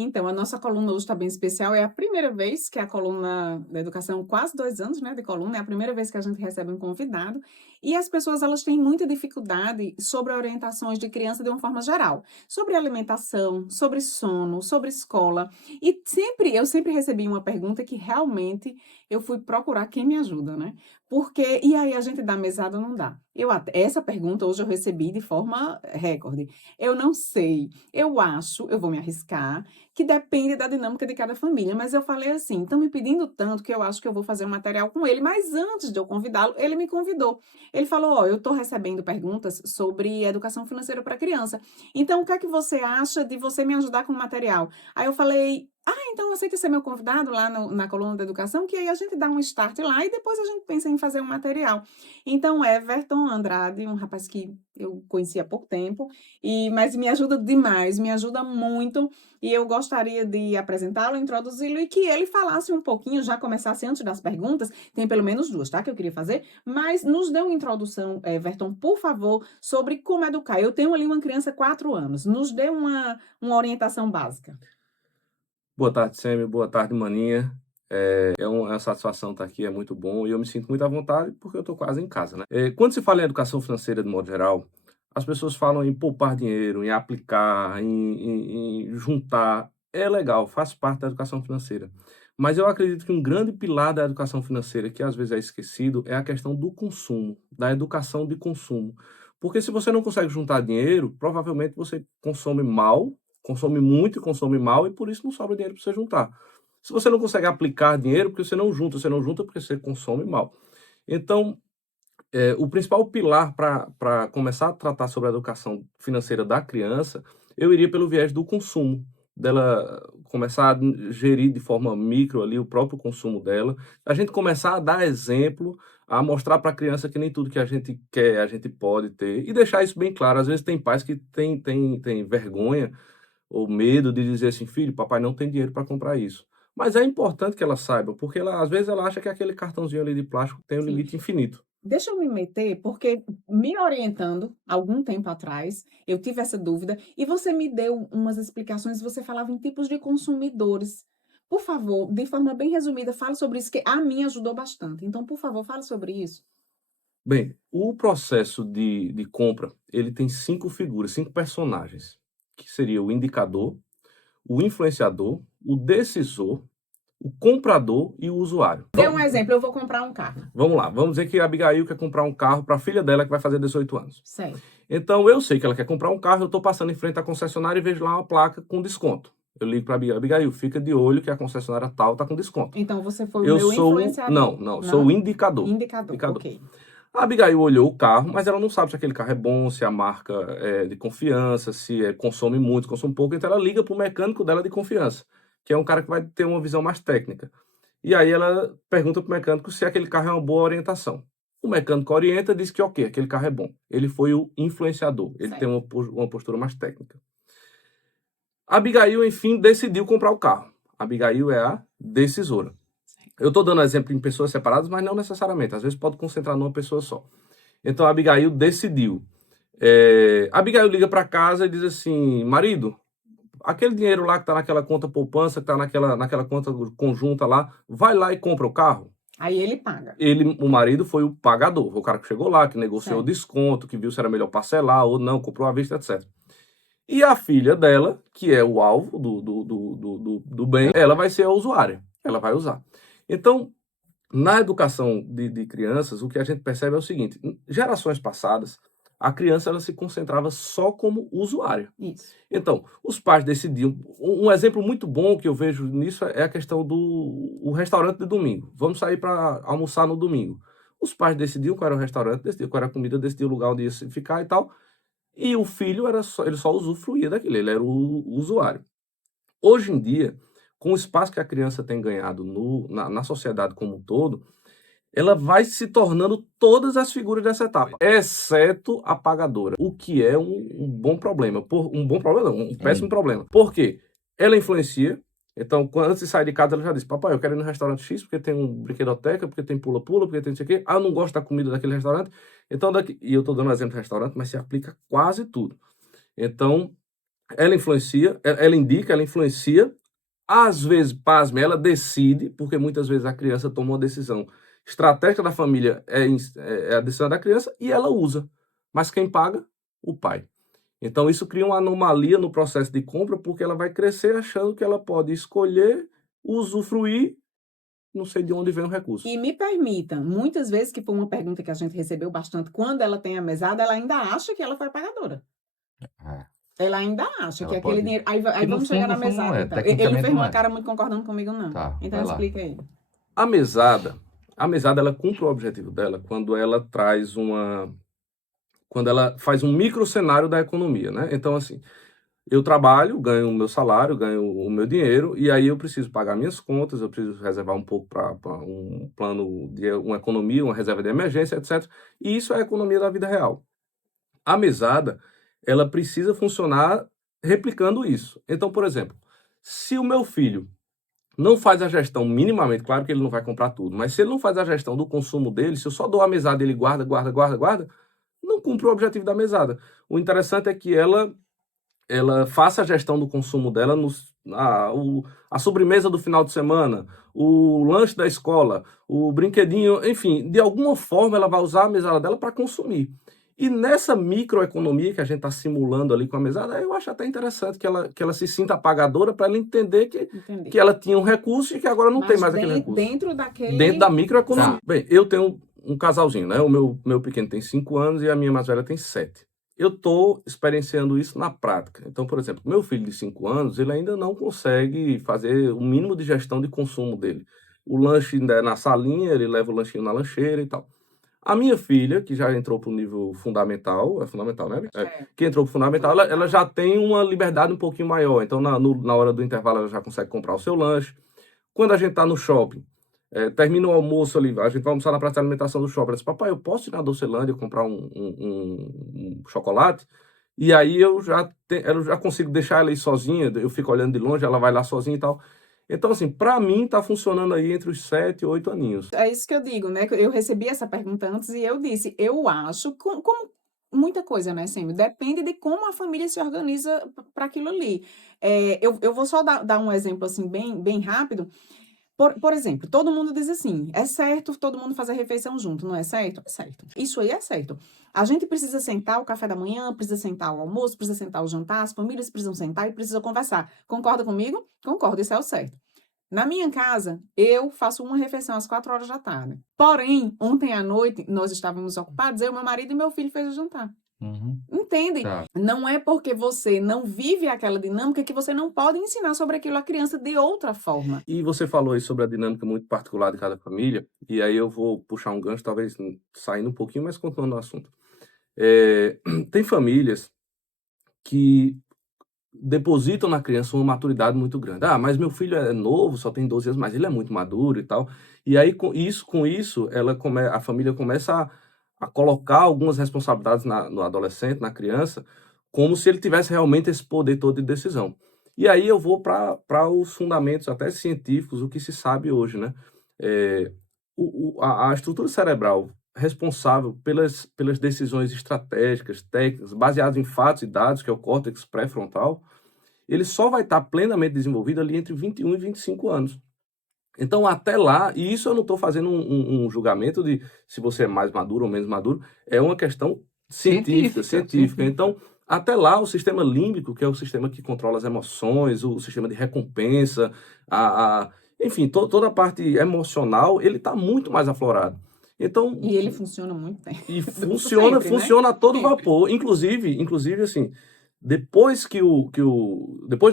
Então, a nossa coluna hoje está bem especial. É a primeira vez que a coluna da educação, quase 2 anos, né, de coluna, é a primeira vez que a gente recebe um convidado. E as pessoas, elas têm muita dificuldade sobre orientações de criança de uma forma geral, sobre alimentação, sobre sono, sobre escola. E eu sempre recebi uma pergunta que realmente eu fui procurar quem me ajuda, né? Porque e aí a gente dá mesada ou não dá? Essa pergunta hoje eu recebi de forma recorde. Eu não sei, eu acho, eu vou me arriscar, que depende da dinâmica de cada família, mas eu falei assim: "Estão me pedindo tanto que eu acho que eu vou fazer um material com ele", mas antes de eu convidá-lo, ele me convidou. Ele falou: "Ó, eu estou recebendo perguntas sobre educação financeira para criança, então o que é que você acha de você me ajudar com o material?". Aí eu falei: "Ah, então aceita ser meu convidado lá na coluna da educação, que aí a gente dá um start lá e depois a gente pensa em fazer um material". Então Everton Andrade, um rapaz que eu conheci há pouco tempo, mas me ajuda demais, me ajuda muito, e eu gostaria de apresentá-lo, introduzi-lo e que ele falasse um pouquinho, já começasse antes das perguntas, tem pelo menos 2, tá, que eu queria fazer, mas nos dê uma introdução, Everton, por favor, sobre como educar. Eu tenho ali uma criança 4 anos, nos dê uma orientação básica. Boa tarde, Semi. Boa tarde, Maninha. É uma satisfação estar aqui, é muito bom e eu me sinto muito à vontade porque eu estou quase em casa, né? Quando se fala em educação financeira de modo geral, as pessoas falam em poupar dinheiro, em aplicar, em juntar. É legal, faz parte da educação financeira. Mas eu acredito que um grande pilar da educação financeira, que às vezes é esquecido, é a questão do consumo, da educação de consumo. Porque se você não consegue juntar dinheiro, provavelmente você consome mal, consome muito e consome mal, e por isso não sobra dinheiro para você juntar. Se você não consegue aplicar dinheiro, porque você não junta porque você consome mal. Então, o principal pilar para começar a tratar sobre a educação financeira da criança, eu iria pelo viés do consumo, dela começar a gerir de forma micro ali o próprio consumo dela, a gente começar a dar exemplo, a mostrar para a criança que nem tudo que a gente quer, a gente pode ter, e deixar isso bem claro. Às vezes tem pais que têm vergonha ou medo de dizer assim: "Filho, papai não tem dinheiro para comprar isso". Mas é importante que ela saiba, porque às vezes ela acha que aquele cartãozinho ali de plástico tem um Sim. limite infinito. Deixa eu me meter, porque me orientando algum tempo atrás, eu tive essa dúvida e você me deu umas explicações, você falava em tipos de consumidores. Por favor, de forma bem resumida, fala sobre isso, que a mim ajudou bastante. Então, por favor, fala sobre isso. Bem, o processo de compra, ele tem 5 figuras, 5 personagens, que seria o indicador, o influenciador, o decisor, o comprador e o usuário. Dê um exemplo, eu vou comprar um carro. Vamos lá, vamos dizer que a Abigail quer comprar um carro para a filha dela que vai fazer 18 anos. Certo. Então eu sei que ela quer comprar um carro, eu estou passando em frente à concessionária e vejo lá uma placa com desconto. Eu ligo para a Abigail: "Abigail, fica de olho que a concessionária tal está com desconto". Então você foi o Eu meu sou não, influenciador. não, sou o Não? indicador, Indicador, indicador. ok. A Abigail olhou o carro, mas ela não sabe se aquele carro é bom, se a marca é de confiança, se consome muito, consome pouco, então ela liga para o mecânico dela de confiança, que é um cara que vai ter uma visão mais técnica. E aí ela pergunta para o mecânico se aquele carro é uma boa orientação. O mecânico orienta, diz que ok, aquele carro é bom. Ele foi o influenciador, ele tem Certo. uma postura mais técnica. A Abigail, enfim, decidiu comprar o carro. A Abigail é a decisora. Certo. Eu estou dando exemplo em pessoas separadas, mas não necessariamente. Às vezes pode concentrar numa pessoa só. Então a Abigail decidiu. A Abigail liga para casa e diz assim: marido, aquele dinheiro lá que está naquela conta poupança, que está naquela conta conjunta lá, vai lá e compra o carro. Aí ele paga. O marido foi o pagador, foi o cara que chegou lá, que negociou o Certo. desconto, que viu se era melhor parcelar ou não, comprou à vista, etc. E a filha dela, que é o alvo do bem, ela vai ser a usuária, ela vai usar. Então, na educação de crianças, o que a gente percebe é o seguinte: em gerações passadas, a criança ela se concentrava só como usuária. Isso. Então, os pais decidiam. Um exemplo muito bom que eu vejo nisso é a questão do o restaurante de domingo. Vamos sair para almoçar no domingo. Os pais decidiam qual era o restaurante, decidiam qual era a comida, decidiam o lugar onde ia se ficar e tal. E o filho ele só usufruía daquilo, ele era o usuário. Hoje em dia, com o espaço que a criança tem ganhado na sociedade como um todo, ela vai se tornando todas as figuras dessa etapa, exceto a pagadora, o que é um bom problema. Um bom problema, não, um É. péssimo problema. Por quê? Ela influencia. Então, antes de sair de casa, ela já disse: papai, eu quero ir no restaurante X porque tem um brinquedoteca, porque tem pula-pula, porque tem não sei o quê. Ah, eu não gosto da comida daquele restaurante. Então, e eu estou dando um exemplo de restaurante, mas se aplica a quase tudo. Então, ela influencia, ela indica, ela influencia, às vezes, pasme, ela decide, porque muitas vezes a criança toma uma decisão estratégica da família, é a decisão da criança, e ela usa. Mas quem paga? O pai. Então isso cria uma anomalia no processo de compra, porque ela vai crescer achando que ela pode escolher, usufruir, não sei de onde vem o recurso. E me permita, muitas vezes, que foi uma pergunta que a gente recebeu bastante, quando ela tem a mesada, ela ainda acha que ela foi a pagadora. É, Ela ainda acha que ela aquele pode. dinheiro. Aí Que no vamos chegar fundo, na no fundo não mesada, é. então. Ele não Tecnicamente fez não uma é. cara muito concordando comigo, não. Tá, Então vai lá. explica aí. A mesada, ela cumpre o objetivo dela quando ela traz uma, quando ela faz um micro cenário da economia, né? Então, assim, eu trabalho, ganho o meu salário, ganho o meu dinheiro, e aí eu preciso pagar minhas contas, eu preciso reservar um pouco para um plano de uma economia, uma reserva de emergência, etc. E isso é a economia da vida real. A mesada, ela precisa funcionar replicando isso. Então, por exemplo, se o meu filho não faz a gestão minimamente, claro que ele não vai comprar tudo, mas se ele não faz a gestão do consumo dele, se eu só dou a mesada e ele guarda, guarda, guarda, guarda, não cumpre o objetivo da mesada. O interessante é que ela faça a gestão do consumo dela, a sobremesa do final de semana, o lanche da escola, o brinquedinho, enfim, de alguma forma ela vai usar a mesada dela para consumir. E nessa microeconomia que a gente está simulando ali com a mesada, eu acho até interessante que ela se sinta pagadora para ela entender que Entendi. ela tinha um recurso e que agora não tem Mas mais aquele recurso. dentro Dentro da daquele. microeconomia. Tá. Bem, eu tenho um casalzinho, né? O meu pequeno tem 5 anos e a minha mais velha tem 7. Eu estou experienciando isso na prática. Então, por exemplo, meu filho de 5 anos, ele ainda não consegue fazer o mínimo de gestão de consumo dele. O lanche ainda é na salinha, ele leva o lanchinho na lancheira e tal. A minha filha, que já entrou para o nível fundamental, é fundamental, né? Que entrou para o fundamental, ela já tem uma liberdade um pouquinho maior. Então, na hora do intervalo, ela já consegue comprar o seu lanche. Quando a gente está no shopping, termina o almoço ali, a gente vai almoçar na praça de alimentação do shopping. Ela diz, papai, eu posso ir na Docelândia comprar um chocolate? E aí eu já consigo deixar ela aí sozinha, eu fico olhando de longe, ela vai lá sozinha e tal. Então, assim, para mim tá funcionando aí entre os 7 e 8 aninhos. É isso que eu digo, né? Eu recebi essa pergunta antes e eu disse, eu acho, como muita coisa, né, Sêmio? Depende de como a família se organiza para aquilo ali. Eu vou só dar um exemplo assim, bem rápido. Por exemplo, todo mundo diz assim: é certo todo mundo fazer refeição junto, não é certo? É certo. Isso aí é certo. A gente precisa sentar o café da manhã, precisa sentar o almoço, precisa sentar o jantar, as famílias precisam sentar e precisam conversar. Concorda comigo? Concordo, isso é o certo. Na minha casa, eu faço uma refeição às 4 horas da tarde. Porém, ontem à noite, nós estávamos ocupados, eu, meu marido e meu filho fez o jantar. Uhum. Entende? Tá. Não é porque você não vive aquela dinâmica que você não pode ensinar sobre aquilo à criança de outra forma. E você falou aí sobre a dinâmica muito particular de cada família, e aí eu vou puxar um gancho, talvez saindo um pouquinho, mas continuando o assunto. Tem famílias que depositam na criança uma maturidade muito grande. Ah, mas meu filho é novo, só tem 12 anos, mas ele é muito maduro e tal. E aí, com isso a família começa a colocar algumas responsabilidades no adolescente, na criança, como se ele tivesse realmente esse poder todo de decisão. E aí eu vou para os fundamentos até científicos, o que se sabe hoje, né? É, a estrutura cerebral responsável pelas decisões estratégicas, técnicas, baseadas em fatos e dados, que é o córtex pré-frontal, ele só vai estar plenamente desenvolvido ali entre 21 e 25 anos. Então, até lá, e isso eu não estou fazendo um julgamento de se você é mais maduro ou menos maduro, é uma questão científica. Então, até lá, o sistema límbico, que é o sistema que controla as emoções, o sistema de recompensa, enfim, toda a parte emocional, ele está muito mais aflorado. Então, E ele funciona muito bem. e Sempre, né? funciona a todo Sempre. vapor. Inclusive, assim, depois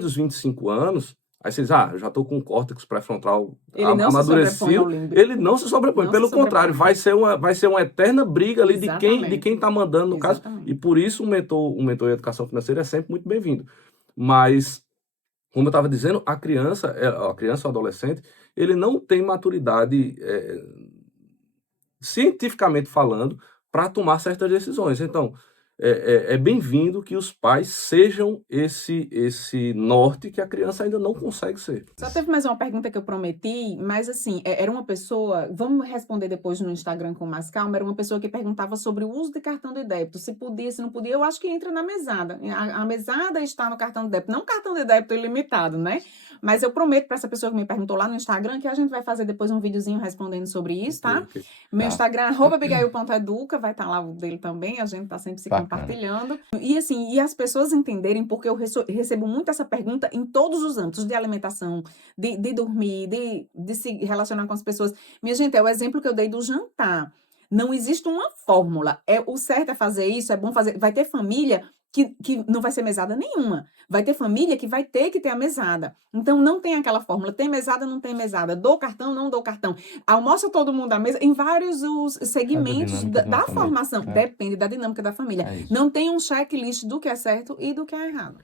dos 25 anos, aí vocês, eu já estou com o córtex pré-frontal Ele não se sobrepõe amadurecido, ao límbico. ele não se sobrepõe. Não Pelo se sobrepõe. contrário, vai ser uma eterna briga ali de quem Exatamente. está mandando, no caso. Exatamente. E por isso um mentor em educação financeira é sempre muito bem-vindo. Mas, como eu estava dizendo, a criança ou adolescente, ele não tem maturidade, cientificamente falando, para tomar certas decisões. Então, é bem-vindo que os pais sejam esse norte que a criança ainda não consegue ser. Só teve mais uma pergunta que eu prometi, mas assim, era uma pessoa, vamos responder depois no Instagram com mais calma, era uma pessoa que perguntava sobre o uso de cartão de débito, se podia, se não podia, eu acho que entra na mesada. A mesada está no cartão de débito, não cartão de débito ilimitado, né? Mas eu prometo para essa pessoa que me perguntou lá no Instagram que a gente vai fazer depois um videozinho respondendo sobre isso, Ok, tá? ok. Meu Tá, Instagram é @abigail.educa, vai estar lá o dele também, a gente tá sempre se bacana. compartilhando. E assim, e as pessoas entenderem, porque eu recebo muito essa pergunta em todos os âmbitos, de alimentação, de dormir, de se relacionar com as pessoas. Minha gente, é o exemplo que eu dei do jantar. Não existe uma fórmula. O certo é fazer isso, é bom fazer. Vai ter família que não vai ser mesada nenhuma. Vai ter família que vai ter que ter a mesada. Então, não tem aquela fórmula. Tem mesada, não tem mesada. Dou cartão, não dou cartão. Almoça todo mundo à mesa em vários os segmentos dinâmica de uma da família. formação. É. Depende da dinâmica da família. É isso. Não tem um checklist do que é certo e do que é errado.